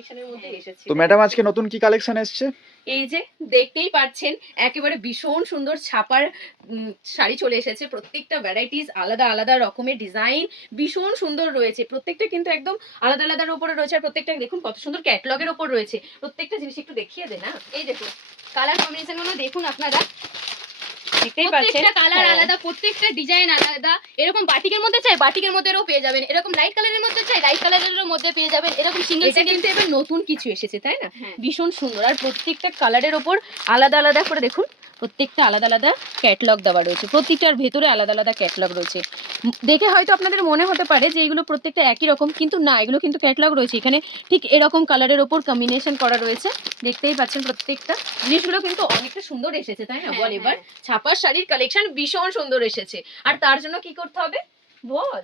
কালেকশনের মধ্যে এসেছে তো ম্যাডাম আজকে নতুন কি কালেকশন এসছে? এই যে দেখতেই পাচ্ছেন একেবারে ভীষণ সুন্দর ছাপার শাড়ি চলে এসেছে। প্রত্যেকটা ভ্যারাইটিস আলাদা আলাদা রকমের ডিজাইন ভীষণ সুন্দর রয়েছে। প্রত্যেকটা কিন্তু একদম আলাদা আলাদার উপরে রয়েছে। আর প্রত্যেকটা দেখুন কত সুন্দর ক্যাটলগের ওপর রয়েছে। প্রত্যেকটা জিনিস একটু দেখিয়ে দে না এই দেখুন কালার কম্বিনেশনগুলো দেখুন আপনারা। দেখতেই পাচ্ছেন? প্রত্যেকটা কালার হ্যাঁ। আলাদা প্রত্যেকটা ডিজাইন আলাদা। এরকম বাটিকের মধ্যে চাই বাটিকের মধ্যেও পেয়ে যাবেন। এরকম লাইট কালারের মধ্যে চাই লাইট কালারের মধ্যে পেয়ে যাবেন। এরকম সিঙ্গেল সিঙ্গেল কিন্তু এবার নতুন কিছু এসেছে তাই না? হ্যাঁ। ভীষণ সুন্দর। আর প্রত্যেকটা কালারের ওপর আলাদা আলাদা করে দেখুন প্রত্যেকটা আলাদা আলাদা ক্যাটলগ দেওয়া রয়েছে। প্রত্যেকটার ভেতরে আলাদা আলাদা ক্যাটলগ রয়েছে। দেখে হয়তো আপনাদের মনে হতে পারে যে এগুলো প্রত্যেকটা একই রকম কিন্তু না এগুলো কিন্তু ক্যাটলগ রয়েছে। এখানে ঠিক এরকম কালারের ওপর কম্বিনেশন করা রয়েছে। দেখতেই পাচ্ছেন প্রত্যেকটা। জিনিসগুলো কিন্তু অনেকটা সুন্দর এসেছে তাই না? হ্যাঁ, বল এবার। ছাপার শাড়ির কালেকশন ভীষণ সুন্দর এসেছে। আর তার জন্য কি করতে হবে? বল।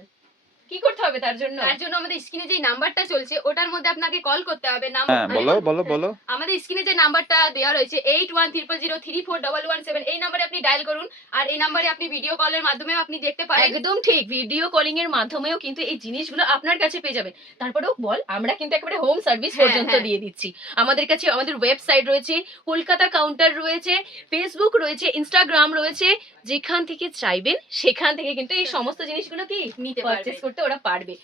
কি করতে হবে তার জন্য? তার জন্য আমাদের স্ক্রিনে যে নাম্বারটা চলছে ওটার মধ্যে আপনাকে কল করতে হবে। হ্যাঁ নাম্বার বলো বলো বলো। আমাদের স্ক্রিনে যে নাম্বারটা দেওয়া রয়েছে eight one triple zero three four double one seven এই নাম্বারে আপনি ডায়াল করুন। আর এই নাম্বারে আপনি ভিডিও কলের মাধ্যমে আপনি দেখতে পারেন। একদম ঠিক ভিডিও কলিং এর মাধ্যমেও কিন্তু এই জিনিসগুলো আপনার কাছে পেয়ে যাবেন। তারপরেও বল আমরা কিন্তু একেবারে হোম সার্ভিস হ্যাঁ, পর্যন্ত হ্যাঁ। দিয়ে দিচ্ছি। আমাদের কাছে আমাদের ওয়েবসাইট রয়েছে কলকাতা কাউন্টার রয়েছে ফেসবুক রয়েছে ইনস্টাগ্রাম রয়েছে যেখান থেকে চাইবেন সেখান থেকে কিন্তু এই সমস্ত জিনিসগুলো কি নিতে পারচেস করতে ওরা পারবে।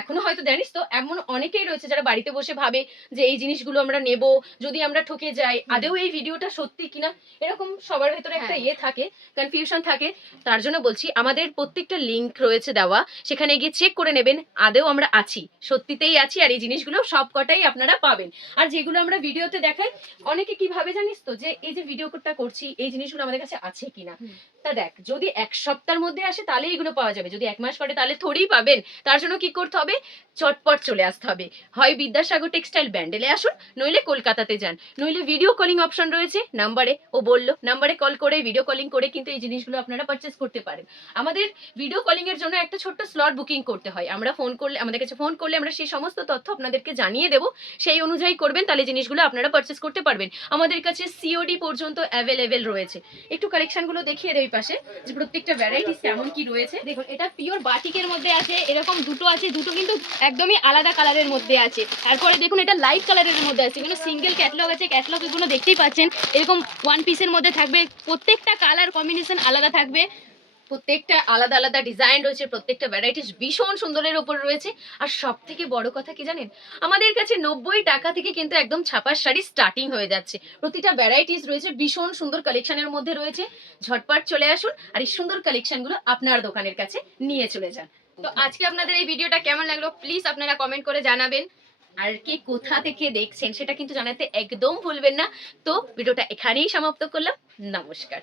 এখনও হয়তো জানিস তো এমন অনেকেই রয়েছে যারা বাড়িতে বসে ভাবে যে এই জিনিসগুলো আমরা নেব যদি আমরা ঠকে যাই। আদেও এই ভিডিওটা সত্যি কিনা? এরকম সবার ভেতরে একটা হ্যাঁ। ইয়ে থাকে কনফিউশন থাকে। তার জন্য বলছি আমাদের প্রত্যেকটা লিংক রয়েছে দেওয়া। সেখানে গিয়ে চেক করে নেবেন আদেও আমরা আছি। সত্যিতেই আছি আর এই জিনিসগুলো সব কটাই আপনারা পাবেন। আর যেগুলো আমরা ভিডিওতে দেখাই অনেকে কীভাবে জানিস তো যে এই যে ভিডিওটা করছি এই জিনিসগুলো আমাদের কাছে আছে কিনা। তা দেখ। যদি এক সপ্তাহের মধ্যে আসে তাহলে এগুলো পাওয়া যাবে। যদি এক মাস পরে তাহলে থোড়িই পাবেন। তার জন্য কি করতে হবে? চটপট চলে আসতে হবে। হয় বিদ্যাসাগর টেক্সটাইল ব্যান্ডেলে আসুন, নইলে কলকাতাতে যান। নইলে ভিডিও কলিং অপশন রয়েছে নাম্বারে ও বলল নাম্বারে কল করে ভিডিও কলিং করে কিন্তু এই জিনিসগুলো আপনারা পারচেস করতে পারেন। আমাদের ভিডিও কলিং এর জন্য একটা ছোট্ট স্লট বুকিং করতে হয়। আমরা ফোন করলে, আমাদের কাছে ফোন করলে আমরা সেই সমস্ত তথ্য আপনাদেরকে জানিয়ে দেবো। সেই অনুযায়ী করবেন, তাহলে জিনিসগুলো আপনারা পারচেস করতে পারবেন। আমাদের কাছে সিওডি পর্যন্ত অ্যাভেলেবেল রয়েছে। একটু কালেকশনগুলো দেখিয়ে দেয় পাশে যে প্রত্যেকটা ভ্যারাইটিস কেমন কি রয়েছে। দেখুন, এটা পিওর বাটিকের মধ্যে আছে, এরকম দুটো আছে, দুটো কিন্তু একদমই আলাদা কালারের মধ্যে আছে। তারপরে দেখুন, এটা লাইট কালারের মধ্যে আছে, এগুলো সিঙ্গেল ক্যাটলগ আছে ক্যাটলগ এগুলো দেখতেই পাচ্ছেন। এরকম ওয়ান পিসের মধ্যে থাকবে, প্রত্যেকটা কালার কম্বিনেশন আলাদা থাকবে। প্রত্যেকটা আলাদা আলাদা ডিজাইন রয়েছে, প্রত্যেকটা ভ্যারাইটিস ভীষণ সুন্দরের উপর রয়েছে। আর সব থেকে বড় কথা কি জানেন? আমাদের কাছে নব্বই টাকা থেকে কিন্তু একদম ছাপার শাড়ি স্টার্টিং হয়ে যাচ্ছে। প্রতিটা ভ্যারাইটিস রয়েছে, ভীষণ সুন্দর কালেকশনের মধ্যে রয়েছে। ঝটপট চলে আসুন আর এই সুন্দর কালেকশনগুলো আপনার দোকানের কাছে নিয়ে চলে যান। তো আজকে আপনাদের এই ভিডিওটা কেমন লাগল? প্লিজ আপনারা কমেন্ট করে জানাবেন। আর কে কোথা থেকে দেখছেন সেটা কিন্তু জানাতে একদম ভুলবেন না। তো ভিডিওটা এখানেই সমাপ্ত করলাম। নমস্কার।